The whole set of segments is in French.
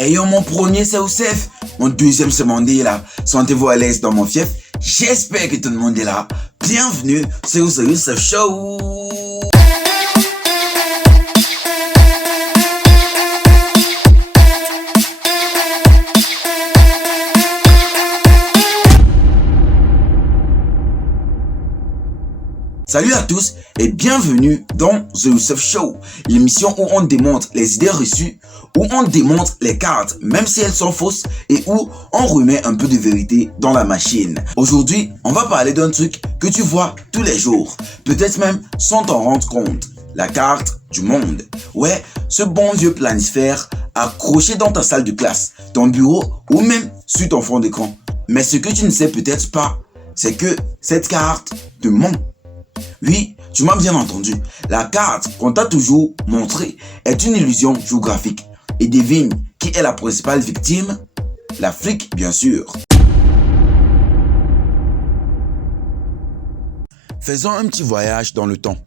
Ayant mon premier c'est Oussef, mon deuxième c'est Mandela. Sentez-vous à l'aise dans mon fief? J'espère que tout le monde est là. Bienvenue sur The Youssef Show. Salut à tous et bienvenue dans The Youssef Show, l'émission où on démontre les idées reçues, où on démontre les cartes même si elles sont fausses et où on remet un peu de vérité dans la machine. Aujourd'hui, on va parler d'un truc que tu vois tous les jours, peut-être même sans t'en rendre compte, la carte du monde. Ouais, ce bon vieux planisphère accroché dans ta salle de classe, ton bureau ou même sur ton fond d'écran. Mais ce que tu ne sais peut-être pas, c'est que cette carte te ment. Oui, tu m'as bien entendu. La carte qu'on t'a toujours montrée est une illusion géographique. Et devine qui est la principale victime? L'Afrique, bien sûr. Faisons un petit voyage dans le temps.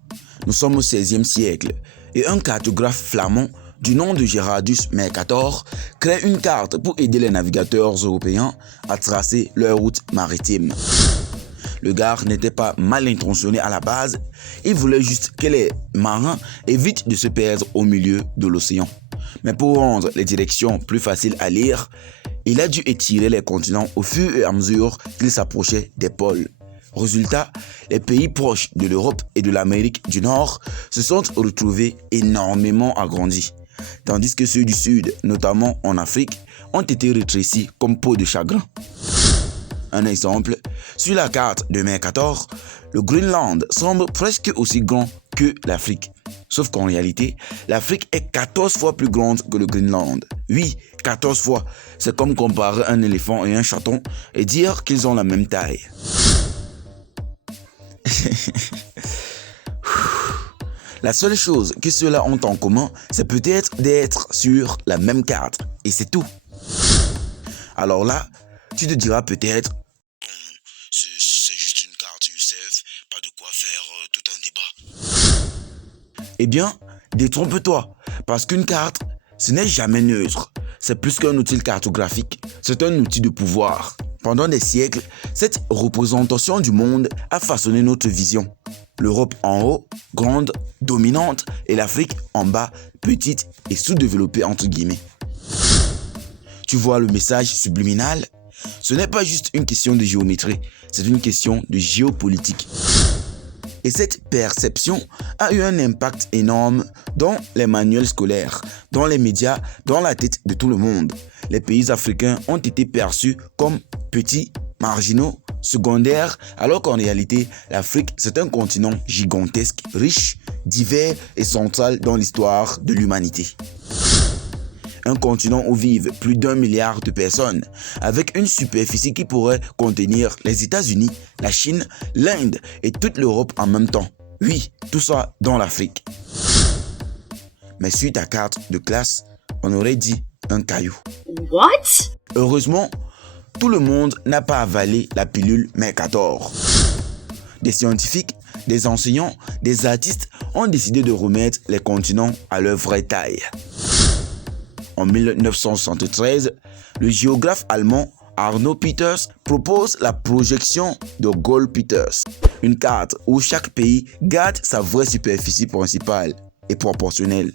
Nous sommes au XVIe siècle et un cartographe flamand du nom de Gerardus Mercator crée une carte pour aider les navigateurs européens à tracer leur route maritime. Le gars n'était pas mal intentionné à la base, il voulait juste que les marins évitent de se perdre au milieu de l'océan. Mais pour rendre les directions plus faciles à lire, il a dû étirer les continents au fur et à mesure qu'ils s'approchaient des pôles. Résultat, les pays proches de l'Europe et de l'Amérique du Nord se sont retrouvés énormément agrandis, tandis que ceux du Sud, notamment en Afrique, ont été rétrécis comme peau de chagrin. Un exemple, sur la carte de Mercator, le Groenland semble presque aussi grand que l'Afrique. Sauf qu'en réalité, l'Afrique est 14 fois plus grande que le Groenland. Oui, 14 fois. C'est comme comparer un éléphant et un chaton et dire qu'ils ont la même taille. La seule chose que ceux-là ont en commun, c'est peut-être d'être sur la même carte. Et c'est tout. Alors là, tu te diras peut-être, c'est juste une carte Youssef, pas de quoi faire tout un débat. Eh bien, détrompe-toi, parce qu'une carte, ce n'est jamais neutre. C'est plus qu'un outil cartographique, c'est un outil de pouvoir. Pendant des siècles, cette représentation du monde a façonné notre vision. L'Europe en haut, grande, dominante, et l'Afrique en bas, petite et sous-développée entre guillemets. Tu vois le message subliminal? Ce n'est pas juste une question de géométrie, c'est une question de géopolitique. Et cette perception a eu un impact énorme dans les manuels scolaires, dans les médias, dans la tête de tout le monde. Les pays africains ont été perçus comme petits, marginaux, secondaires, alors qu'en réalité, l'Afrique, c'est un continent gigantesque, riche, divers et central dans l'histoire de l'humanité. Un continent où vivent plus d'1 milliard de personnes, avec une superficie qui pourrait contenir les États-Unis, la Chine, l'Inde et toute l'Europe en même temps. Oui, tout ça dans l'Afrique. Mais sur ta carte de classe, on aurait dit un caillou. What? Heureusement, tout le monde n'a pas avalé la pilule Mercator. Des scientifiques, des enseignants, des artistes ont décidé de remettre les continents à leur vraie taille. En 1973, le géographe allemand Arno Peters propose la projection de Gold-Peters, une carte où chaque pays garde sa vraie superficie principale et proportionnelle.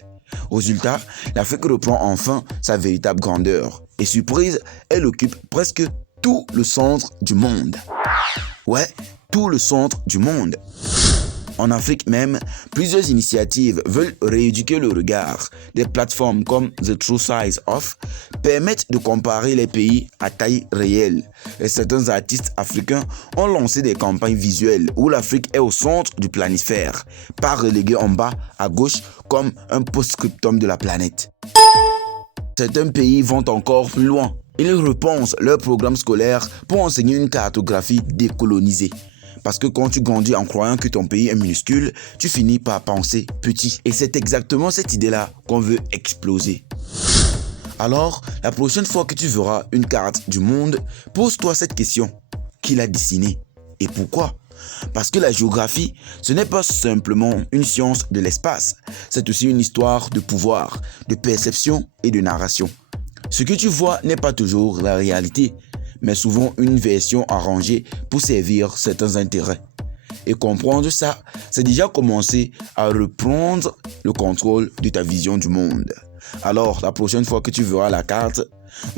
Résultat, l'Afrique reprend enfin sa véritable grandeur. Et surprise, elle occupe presque tout le centre du monde. Ouais, tout le centre du monde. En Afrique même, plusieurs initiatives veulent rééduquer le regard. Des plateformes comme The True Size Of permettent de comparer les pays à taille réelle. Et certains artistes africains ont lancé des campagnes visuelles où l'Afrique est au centre du planisphère, pas reléguée en bas à gauche comme un post-scriptum de la planète. Certains pays vont encore plus loin. Ils repensent leur programme scolaire pour enseigner une cartographie décolonisée. Parce que quand tu grandis en croyant que ton pays est minuscule, tu finis par penser petit. Et c'est exactement cette idée-là qu'on veut exploser. Alors, la prochaine fois que tu verras une carte du monde, pose-toi cette question. Qui l'a dessinée et pourquoi? Parce que la géographie, ce n'est pas simplement une science de l'espace. C'est aussi une histoire de pouvoir, de perception et de narration. Ce que tu vois n'est pas toujours la réalité, mais souvent une version arrangée pour servir certains intérêts. Et comprendre ça, c'est déjà commencer à reprendre le contrôle de ta vision du monde. Alors, la prochaine fois que tu verras la carte,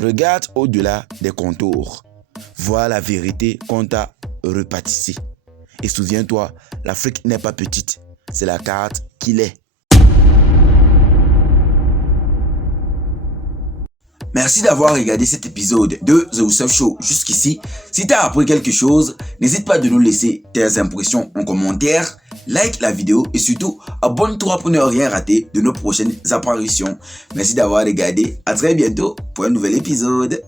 regarde au-delà des contours. Vois la vérité qu'on t'a repâtissée. Et souviens-toi, l'Afrique n'est pas petite, c'est la carte qui l'est. Merci d'avoir regardé cet épisode de The Rousseff Show jusqu'ici. Si tu as appris quelque chose, n'hésite pas de nous laisser tes impressions en commentaire, like la vidéo et surtout abonne-toi pour ne rien rater de nos prochaines apparitions. Merci d'avoir regardé, à très bientôt pour un nouvel épisode.